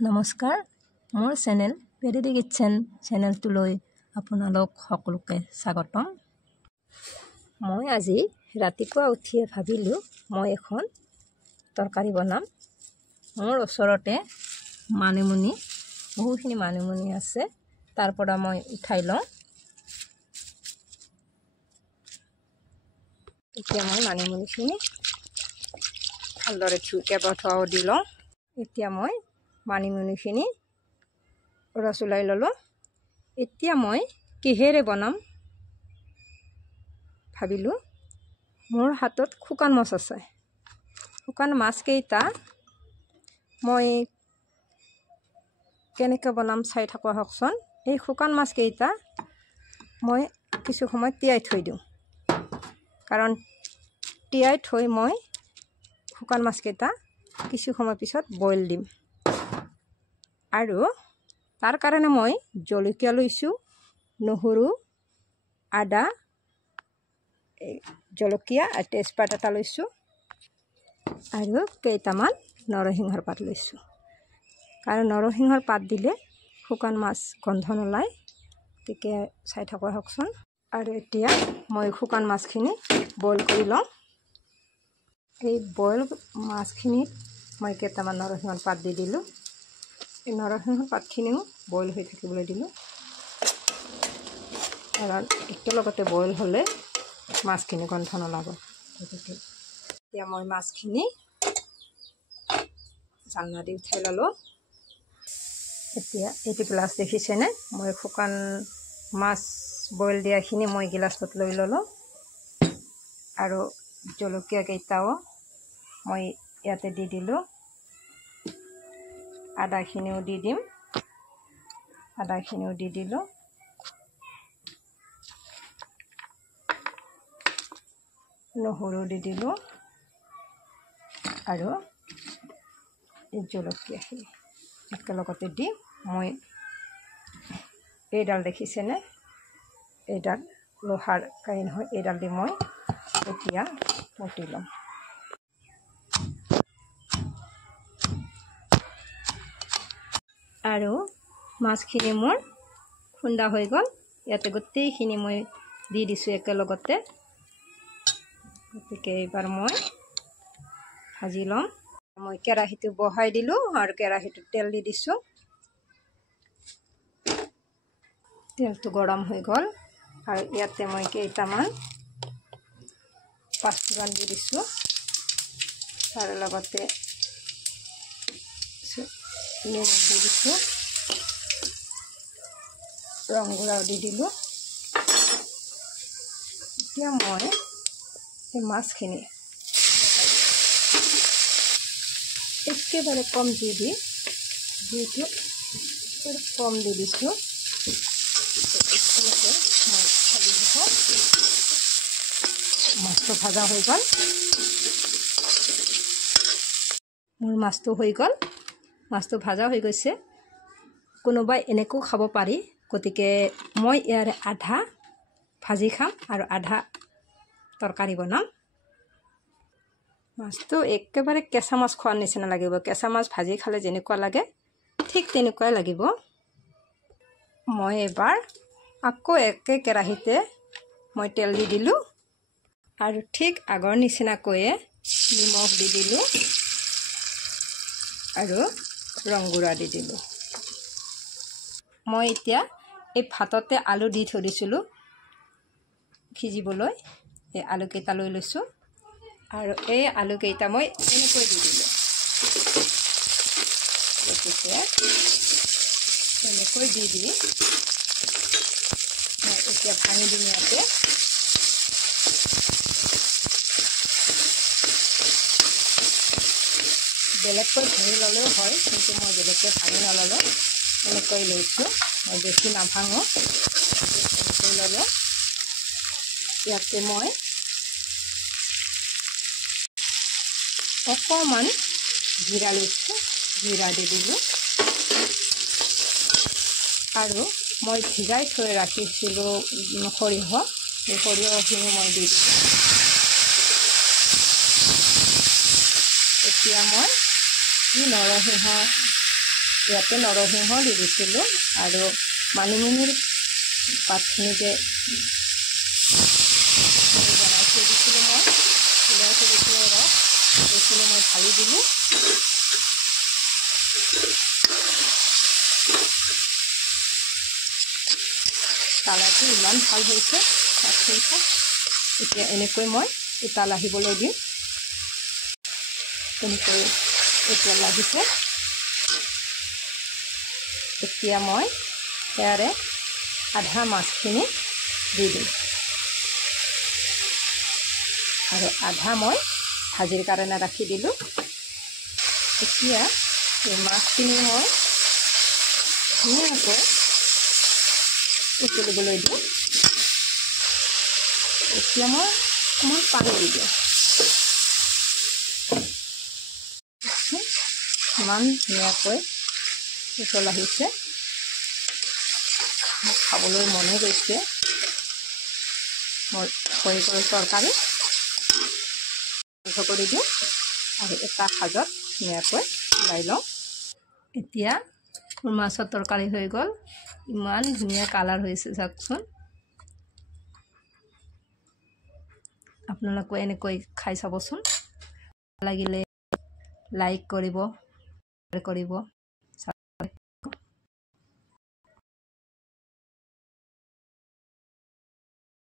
নমস্কাৰ মোৰ channel পেৰিডি kitchen চেনেলটোলৈ আপোনালোক সকলোকে স্বাগতম। মই আজি ৰাতিপুৱা উঠিয়ে ভাবিলোঁ মই এখন তৰকাৰী বনাম। মোৰ ওচৰতে মানিমুনি বহুখিনি মানিমুনি আছে, তাৰ পৰা মই উঠাই লওঁ। এতিয়া মই মানিমুনিখিনি ভালদৰে ধুইকে বথোৱাও দি লওঁ। এতিয়া মই মানিমুনিখিনি ৰস ওলাই ল'লোঁ। এতিয়া মই কিহেৰে বনাম ভাবিলোঁ। মোৰ হাতত শুকান মাছ আছে। শুকান মাছকেইটা মই কেনেকৈ বনাম চাই থাকোঁ আহকচোন। এই শুকান মাছকেইটা মই কিছু সময় তিয়াই থৈ দিওঁ, কাৰণ তিয়াই থৈ মই শুকান মাছকেইটা কিছু সময় পিছত বইল দিম। আৰু তাৰ কাৰণে মই জলকীয়া লৈছোঁ, নহৰু, আদা, জলকীয়া আৰু তেজপাত এটা লৈছোঁ আৰু কেইটামান নৰসিংহৰ পাত লৈছোঁ। কাৰণ নৰসিংহৰ পাত দিলে শুকান মাছ গন্ধ নোলায়। গতিকে চাই থাকোঁ আহকচোন। আৰু এতিয়া মই শুকান মাছখিনি বইল কৰি লওঁ। এই বইল মাছখিনিত মই কেইটামান নৰসিংহৰ পাত দি দিলোঁ। এই নৰসিংহৰ পাতখিনিও বইল হৈ থাকিবলৈ দিলোঁ, কাৰণ একেলগতে বইল হ'লে মাছখিনি গন্ধ নলাব। গতিকে এতিয়া মই মাছখিনি জালনা দি উঠাই ল'লোঁ। এতিয়া এইটো গিলাচ দেখিছেনে? মই শুকান মাছ বইল দিয়াখিনি মই গিলাচত লৈ ল'লোঁ। আৰু জলকীয়া কেইটাও মই ইয়াতে দি দিলোঁ। আদাখিনিও দি দিম, আদাখিনিও দি দিলোঁ। নহৰু দি দিলোঁ আৰু এই জলকীয়াখিনি একেলগতে দি মই এইডাল দেখিছেনে? এইডাল লোহাৰ কাঁহী নহয়, এইডাল দি মই এতিয়া পুতি ল'ম। আৰু মাছখিনি মোৰ খুন্দা হৈ গ'ল। ইয়াতে গোটেইখিনি মই দি দিছোঁ একেলগতে। গতিকে এইবাৰ মই ভাজি ল'ম। মই কেৰাহীটো বহাই দিলোঁ আৰু কেৰাহীটোত তেল দি দিছোঁ। তেলটো গৰম হৈ গ'ল আৰু ইয়াতে মই কেইটামান পাঁচফোৰণ দি দিছোঁ। তাৰ লগতে নিমখ দি দিছোঁ, ৰংগুড়াও দি দিলোঁ। এতিয়া মই এই মাছখিনি একেবাৰে কম জুইটো কম দি দিছোঁ। মাছটো ভাজা হৈ গ'ল। মোৰ মাছটো হৈ গ'ল, মাছটো ভাজা হৈ গৈছে। কোনোবাই এনেকৈও খাব পাৰি। গতিকে মই ইয়াৰে আধা ভাজি খাম আৰু আধা তৰকাৰী বনাম। মাছটো একেবাৰে কেঁচা মাছ খোৱাৰ নিচিনা লাগিব। কেঁচা মাছ ভাজি খালে যেনেকুৱা লাগে ঠিক তেনেকুৱাই লাগিব। মই এবাৰ আকৌ একে কেৰাহীতে মই তেল দি দিলোঁ আৰু ঠিক আগৰ নিচিনাকৈয়ে নিমখ দি দিলোঁ আৰু ৰংগুড়া দি দিলোঁ। মই এতিয়া এই ভাততে আলু দি থৈ দিছিলোঁ সিজিবলৈ। এই আলুকেইটা লৈ লৈছোঁ আৰু এই আলুকেইটা মই এনেকৈ দি দিলোঁ। গতিকে এনেকৈ দি মই এতিয়া ভাঙি দিম ইয়াতে। বেলেগকৈ ভাঙি ল'লেও হয়, কিন্তু মই বেলেগকৈ ভাঙি নল'লোঁ, এনেকৈ লৈছোঁ। মই বেছি নাভাঙো, এনেকৈ ল'লোঁ। ইয়াতে মই অকণমান জিৰা লৈছোঁ, জিৰা দি দিলোঁ আৰু মই ভিজাই থৈ ৰাখিছিলোঁ সৰিয়হ, সেই সৰিয়হখিনি মই দি দিলোঁ। এতিয়া মই নৰসিংহ ইয়াতে নৰসিংহ দি দিছিলোঁ আৰু মানিমুনিৰ পাতখিনি যে বনাই থৈ দিছিলোঁ মই উলিয়াই থৈ দিছিলোঁ ৰস এইখিনি মই ঢালি দিলোঁ। কালাৰটো ইমান ভাল হৈছে পাতখিলা। এতিয়া এনেকৈ মই উতাল আহিবলৈ দিম। এনেকৈ উতাল আহিছে। এতিয়া মই ইয়াৰে আধা মাছখিনি দি দিম আৰু আধা মই ভাজিৰ কাৰণে ৰাখি দিলোঁ। এতিয়া এই মাছখিনি মই ধুনীয়াকৈ উতলিবলৈ দিওঁ। এতিয়া মই অকণমান পানী দি দিওঁ। ইমান ধুনীয়াকৈ উতল আহিছে, মোক খাবলৈ মনে গৈছে। মই হৈ গ'ল তৰকাৰী বন্ধ কৰি দিওঁ আৰু এটা সাজত ধুনীয়াকৈ ওলাই লওঁ। এতিয়া মোৰ মাছৰ তৰকাৰী হৈ গ'ল। ইমান ধুনীয়া কালাৰ হৈছে চাওকচোন। আপোনালোকে এনেকৈ খাই চাবচোন। লাগিলে লাইক কৰিব।